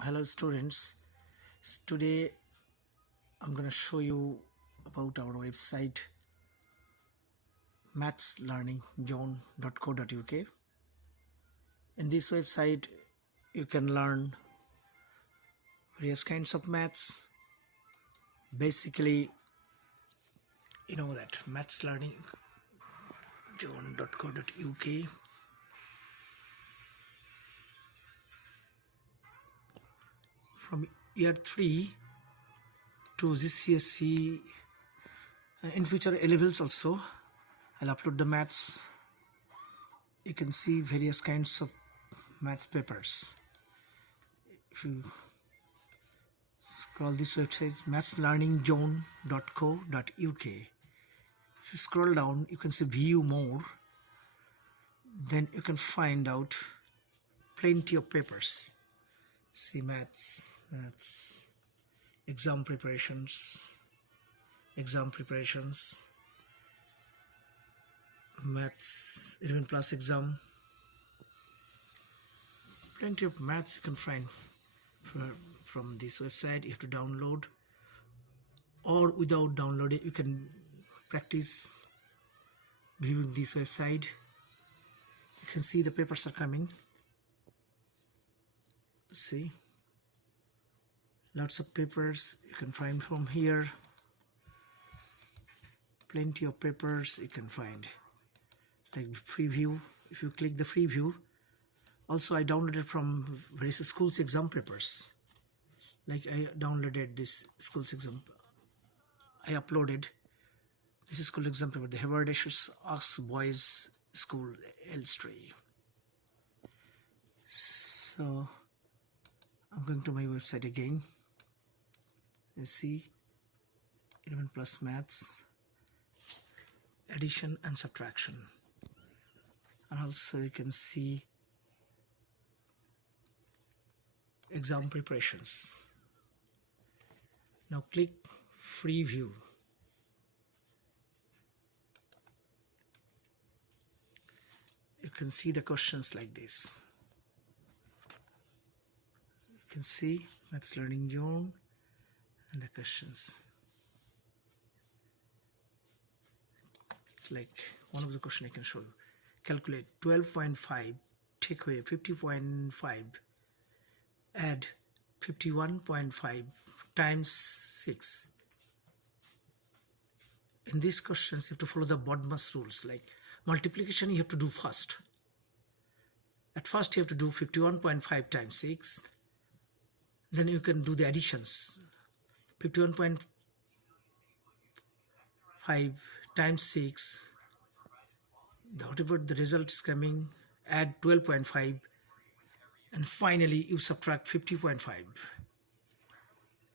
Hello students. Today I'm going to show you about our website mathslearningjone.co.uk. In this website you can learn various kinds of maths. Basically, you know that mathslearningjone.co.uk. From year 3 to GCSE, in future A levels also I'll upload the maths. You can see various kinds of maths papers. If you scroll this website, mathslearningjone.co.uk. If you scroll down, you can see view more. Then you can find out plenty of papers. See maths, exam preparations, maths 11 plus exam. Plenty of maths you can find from this website. You have to download, or without downloading you can practice viewing this website. You can see the papers are coming. See, lots of papers you can find from here. Plenty of papers you can find, like preview. If you click the preview, also I downloaded from various schools exam papers. Like I downloaded this school's exam, I uploaded this is school exam paper, the Haberdashers Us Boys School Elstree. So I'm going to my website again. You see 11 plus maths, addition and subtraction, and also you can see exam preparations. Now click preview. You can see the questions like this. You can see Maths Learning Zone and the questions. It's like one of the questions I can show you. Calculate 12.5, take away 50.5, add 51.5 times 6. In these questions you have to follow the BODMAS rules. Like multiplication you have to do first. At first you have to do 51.5 times 6. Then you can do the additions. 51.5 times 6. Whatever the result is coming, add 12.5. And finally you subtract 50.5. You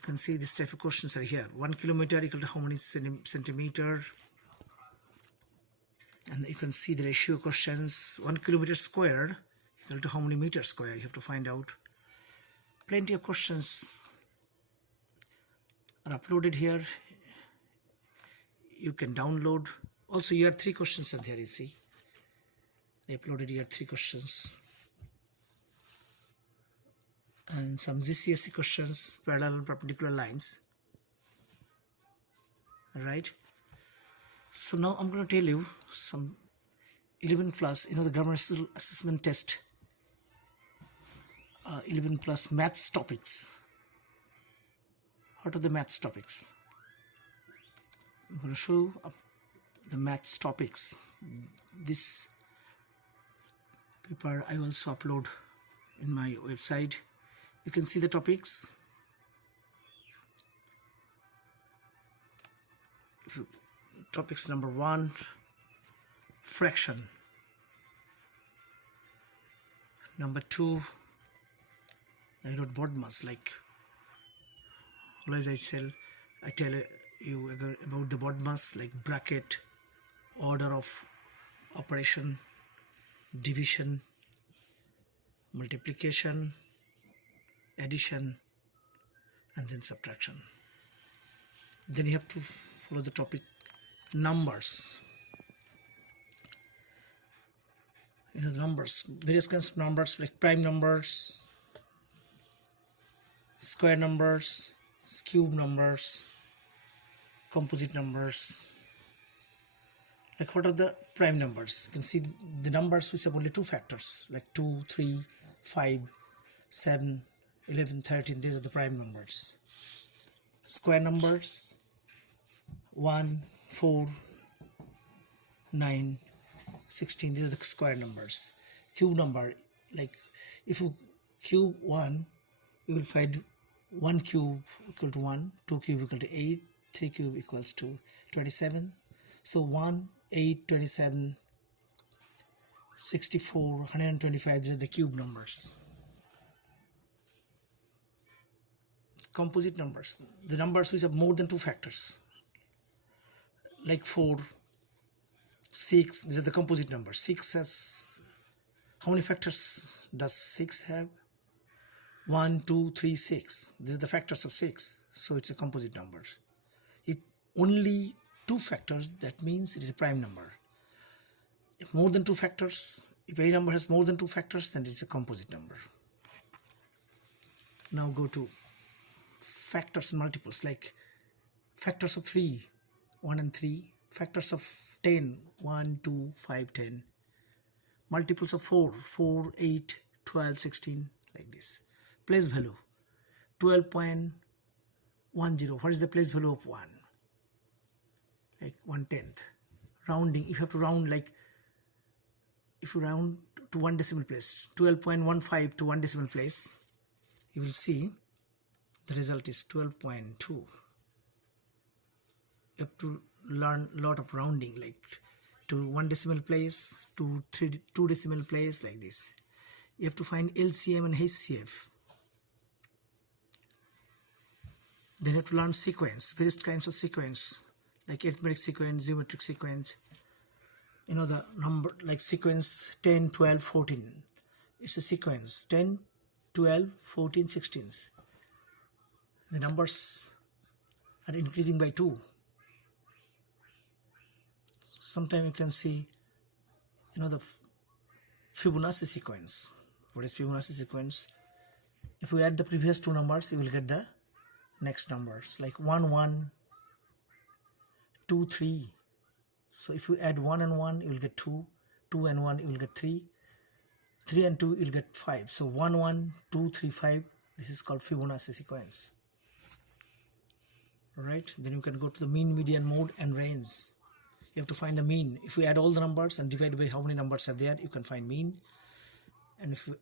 can see this type of questions are here. 1 kilometer equal to how many centimeter? And you can see the ratio questions. 1 kilometer square equal to how many meters square? You have to find out. Plenty of questions are uploaded here. You can download. Also year 3 questions are there, you see. They uploaded year 3 questions. And some GCSE questions, parallel and perpendicular lines. Alright. So now I'm going to tell you some 11 plus, the grammar assessment test. 11 plus maths topics. What are the maths topics? I'm going to show up the maths topics. This paper I also upload in my website. You can see the topics. Topics number 1, fraction. Number 2, I wrote BODMAS, like always I tell you about the BODMAS, like bracket, order of operation, division, multiplication, addition, and then subtraction. Then you have to follow the topic numbers. The numbers, various kinds of numbers like prime numbers, square numbers, cube numbers, composite numbers. Like what are the prime numbers? You can see the numbers which have only two factors, like 2, 3, 5, 7, 11, 13. These are the prime numbers. Square numbers 1, 4, 9, 16. These are the square numbers. Cube number, like if you cube 1, you will find 1 cube equal to 1, 2 cube equal to 8, 3 cube equals to 27. So 1, 8, 27, 64, 125. These are the cube numbers. Composite numbers, the numbers which have more than two factors, like 4, 6. These are the composite numbers. 6 has, how many factors does 6 have? 1, 2, 3, 6. These are the factors of 6, so it's a composite number. If only two factors, that means it is a prime number. If more than two factors, if a number has more than two factors, then it's a composite number. Now go to factors and multiples, like factors of 3, 1 and 3, factors of 10, 1, 2, 5, 10, multiples of 4, 4, 8, 12, 16, like this. Place value 12.10. What is the place value of 1? Like 1/10. Rounding, if you have to round, like if you round to one decimal place, 12.15 to one decimal place, you will see the result is 12.2. You have to learn a lot of rounding, like to one decimal place, to two decimal place, like this. You have to find LCM and HCF. Then you have to learn sequence, various kinds of sequence, like arithmetic sequence, geometric sequence. You know the number, like sequence 10, 12, 14. It's a sequence 10, 12, 14, 16. The numbers are increasing by 2. Sometimes you can see, you know, the Fibonacci sequence. What is Fibonacci sequence? If you add the previous two numbers, you will get the next numbers, like 1, 1, 2, 3. So if you add 1 and 1, you will get 2, 2 and 1, you will get 3, 3 and 2, you will get 5. So 1, 1, 2, 3, 5. This is called Fibonacci sequence. Alright, then you can go to the mean, median, mode and range. You have to find the mean. If you add all the numbers and divide by how many numbers are there, you can find mean. And if you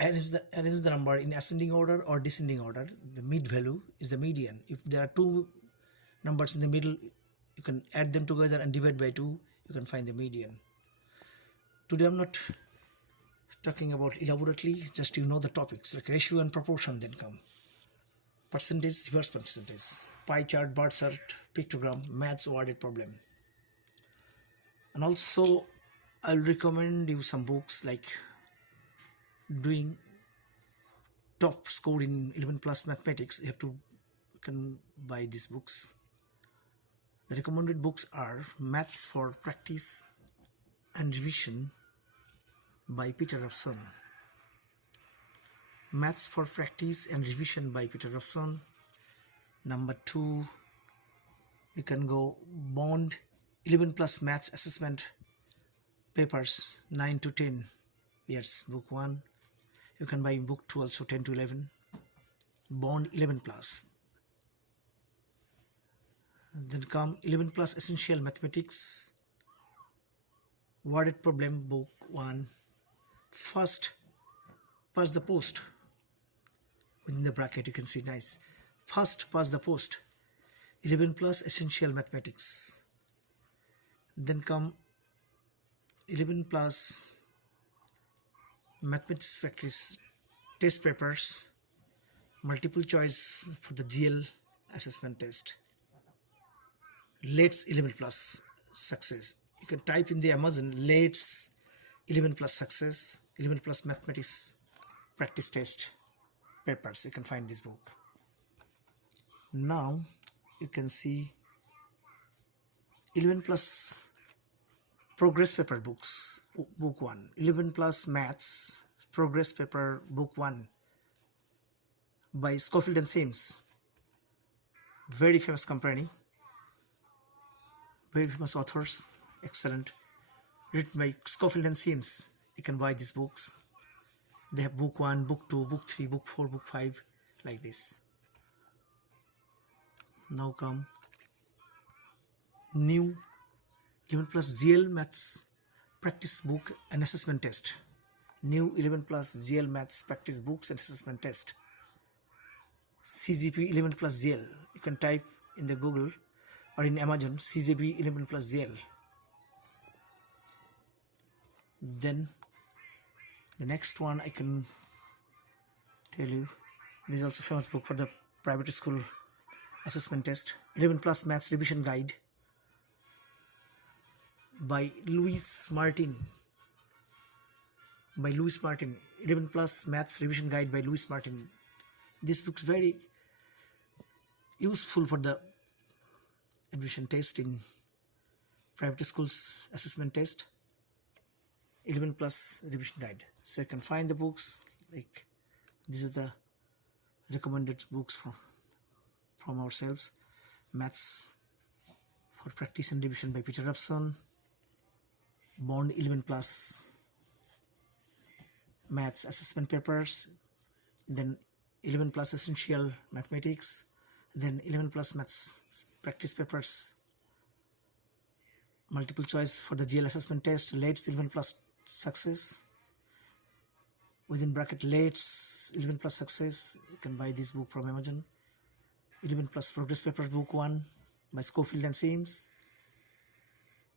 arrange the number in ascending order or descending order, the mid value is the median. If there are two numbers in the middle, you can add them together and divide by 2, you can find the median. Today I'm not talking about elaborately, just you know the topics, like ratio and proportion then come. Percentage, reverse percentage, pie chart, bar chart, pictogram, maths worded problem. And also I'll recommend you some books, like doing top score in 11 plus mathematics. You can buy these books. The recommended books are Maths for Practice and Revision by Peter Robson. Maths for Practice and Revision by Peter Robson. Number 2, you can go Bond 11 plus Maths Assessment Papers 9 to 10 years, book 1. You can buy book 2 also, 10 to 11. Bond 11 plus. Then come 11 plus Essential Mathematics Worded Problem, book 1. First past the post. Within the bracket you can see nice. First past the post, 11 plus Essential Mathematics. Then come 11 plus Mathematics Practice Test Papers, multiple choice for the GL assessment test. Let's 11 plus Success. You can type in the Amazon Let's 11 plus Success, 11 plus Mathematics Practice Test Papers. You can find this book. Now you can see 11 plus Progress Paper books, book 1. 11 plus Maths Progress Paper, book 1. by Schofield and Sims, very famous company, very famous authors, excellent, written by Schofield and Sims. You can buy these books. They have book 1, book 2, book 3, book 4, book 5, like this. Now come new 11 plus GL Maths practice book and assessment test. New 11 plus GL Maths practice books and assessment test. CGP 11 plus GL. You can type in the Google or in Amazon CGP 11 plus GL. Then the next one I can tell you, this is also a famous book for the private school assessment test, 11 plus Maths revision guide by Louis Martin. 11 plus Maths revision guide by Louis Martin. This book is very useful for the admission test in private schools assessment test. 11 plus revision guide. So you can find the books, like these are the recommended books from ourselves. Maths for Practice and Revision by Peter Robson. Bond 11 plus Maths assessment papers. Then 11 plus essential mathematics. Then 11 plus Maths practice papers. Multiple choice for the GL assessment test. LATES 11 plus success. Within bracket LATES 11 plus success. You can buy this book from Amazon. 11 plus progress paper book 1 by Schofield and Sims.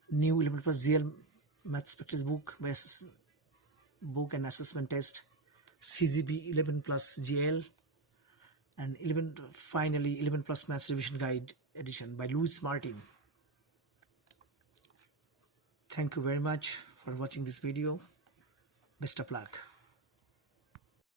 New 11 plus GL Maths practice book by book and assessment test. CGB 11 plus GL. And finally 11 plus Maths revision guide edition by Louis Martin. Thank you very much for watching this video. Best of luck.